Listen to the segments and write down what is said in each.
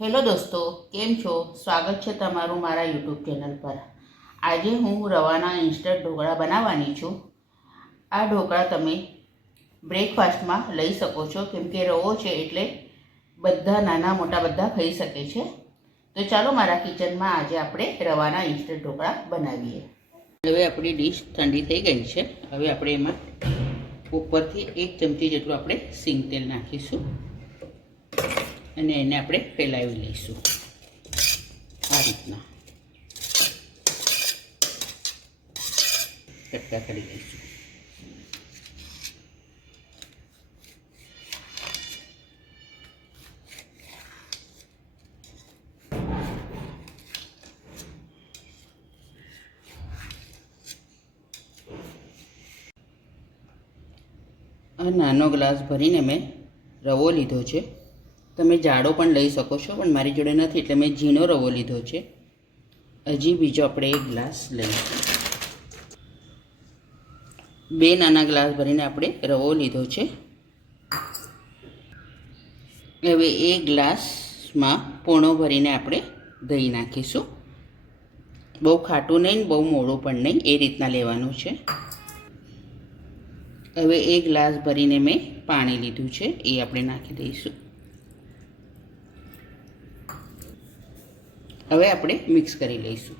Hello દોસ્તો, કેમ છો? સ્વાગત છે તમારું મારા યુટ્યુબ ચેનલ પર. આજે હું રવાના ઇન્સ્ટન્ટ ઢોકળા બનાવવાની છું. આ ઢોકળા તમે બ્રેકફાસ્ટમાં લઈ શકો છો, કેમ કે રવો છે એટલે બધા નાના મોટા બધા ખાઈ શકે છે. તો ચાલો મારા કિચનમાં આજે આપણે રવાના ઇન્સ્ટન્ટ ઢોકળા બનાવીએ. હવે આપણી ડીશ ઠંડી થઈ ગઈ છે. હવે આપણે એમાં ઉપરથી 1 ચમચી જેટલું આપણે સિંગ તેલ નાખીશું અને એને આપણે ફેલાવી લઈશું આ રીતના. કટકા કરી લઈશું. આ નાનો ગ્લાસ ભરીને મેં રવો લીધો છે. તમે જાડો પણ લઈ શકો છો, પણ મારી જોડે નથી એટલે મેં ઝીણો રવો લીધો છે. હજી બીજો આપણે 1 ગ્લાસ લઈશું. 2 નાના ગ્લાસ ભરીને આપણે રવો લીધો છે. હવે 1 ગ્લાસમાં પોણો ભરીને આપણે દહીં નાખીશું. બહુ ખાટું નહીં ને બહુ મોડું પણ નહીં, એ રીતના લેવાનું છે. હવે 1 ગ્લાસ ભરીને મેં પાણી લીધું છે, એ આપણે નાખી દઈશું. હવે આપણે મિક્સ કરી લઈશું.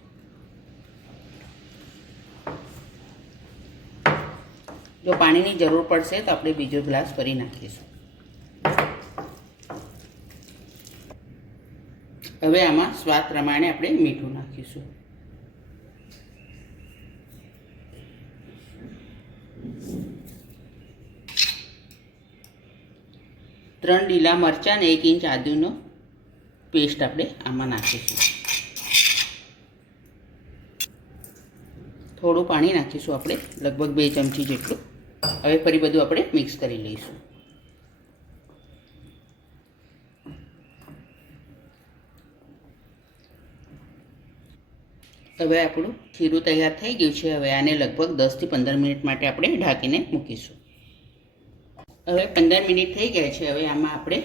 જો પાણીની જરૂર પડશે તો આપણે બીજો ગ્લાસ ભરી નાખીશું. હવે આમાં સ્વાદ પ્રમાણે આપણે મીઠું નાખીશું. ત્રણ લીલા મરચાં અને 1 ઇંચ આદુનો પેસ્ટ આપણે આમાં નાખીશું. થોડું પાણી નાખીશું આપણે, લગભગ 2 ચમચી જેટલું. હવે ફરી બધું આપણે મિક્સ કરી લઈશું. હવે આપણું ખીરું તૈયાર થઈ ગયું છે. હવે આને લગભગ 10 થી 15 મિનિટ માટે આપણે ઢાંકીને મૂકીશું. હવે 15 મિનિટ થઈ ગયા છે. હવે આમાં આપણે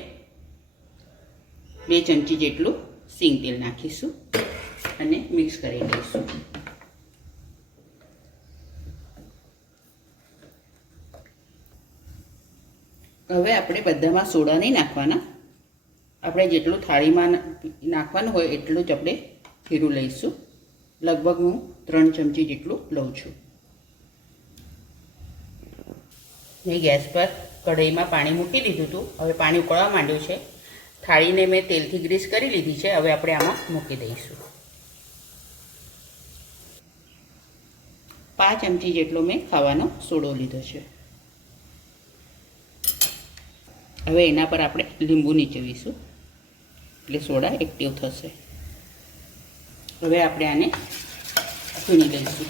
2 ચમચી જેટલું સિંગ તેલ નાખીશું અને મિક્સ કરી લઈશું. હવે આપણે બધામાં સોડા નહીં નાખવાના. આપણે જેટલું થાળીમાં નાખવાનું હોય એટલું જ આપણે ખીરું લઈશું. લગભગ હું 3 ચમચી જેટલું લઉં છું. મેં ગેસ પર કઢાઈમાં પાણી મૂકી દીધું હતું. હવે પાણી ઉકળવા માંડ્યું છે. થાળીને મેં તેલથી ગ્રીસ કરી લીધી છે. હવે આપણે આમાં મૂકી દઈશું. 5 ચમચી જેટલો મેં ખાવાનો સોડો લીધો છે. હવે એના પર આપણે લીંબુ નીચવીશું એટલે સોડા એક્ટિવ થશે. હવે આપણે આને ભૂની લઈશું.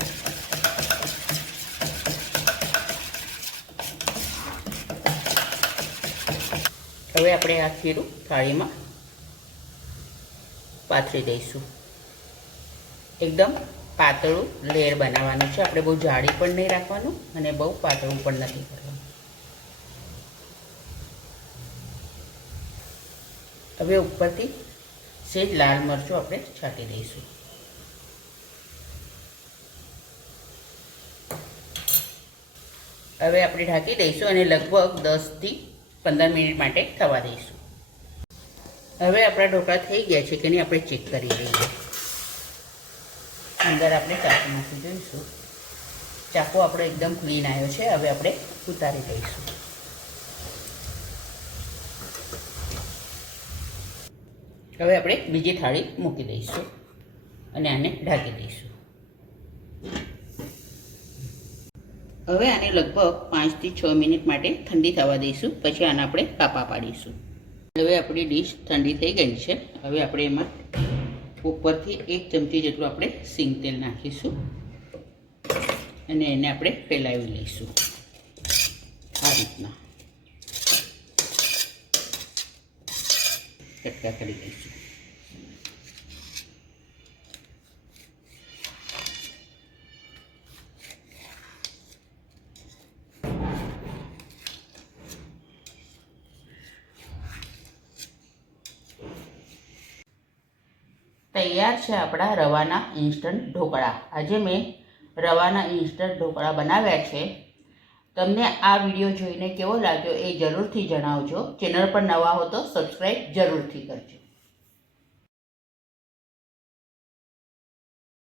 હવે આપણે આ ખીરું થાળીમાં પાથરી દઈશું. એકદમ પાતળું લેયર બનાવવાનું છે. આપણે બહુ જાડી પણ નહીં રાખવાનું અને બહુ પાતળું પણ નથી કરવાનું. હવે ઉપરથી સેજ લાલ મરચું આપણે છાંટી દઈશું. હવે આપણે ઢાંકી દઈશું અને લગભગ 10 થી 15 મિનિટ માટે થવા દઈશું. હવે આપણા ઢોકળા થઈ ગયા છે કે નહીં આપણે ચેક કરી લઈએ. અંદર આપણે ચાકુ નાખી જોઈશું. ચાકુ આપણો એકદમ ક્લીન આવ્યો છે. હવે આપણે ઉતારી દઈશું. હવે આપણે બીજી થાળી મૂકી દઈશું અને આને ઢાંકી દઈશું. હવે આને લગભગ 5 થી 6 મિનિટ માટે ઠંડી થવા દઈશું. પછી આને આપણે કાપા પાડીશું. હવે આપણી ડીશ ઠંડી થઈ ગઈ છે. હવે આપણે એમાં ઉપરથી 1 ચમચી જેટલું આપણે સિંગ તેલ નાખીશું અને એને આપણે ફેલાવી લઈશું આ રીતના. કટકા કરી લઈશું. તૈયાર છે આપણા રવાના ઇન્સ્ટન્ટ ઢોકળા. આજે મેં રવાના ઇન્સ્ટન્ટ ઢોકળા બનાવ્યા છે. તમને આ વિડીયો જોઈને કેવો લાગ્યો એ જરૂરથી જણાવજો. ચેનલ પર નવા હો તો સબસ્ક્રાઈબ જરૂરથી કરજો.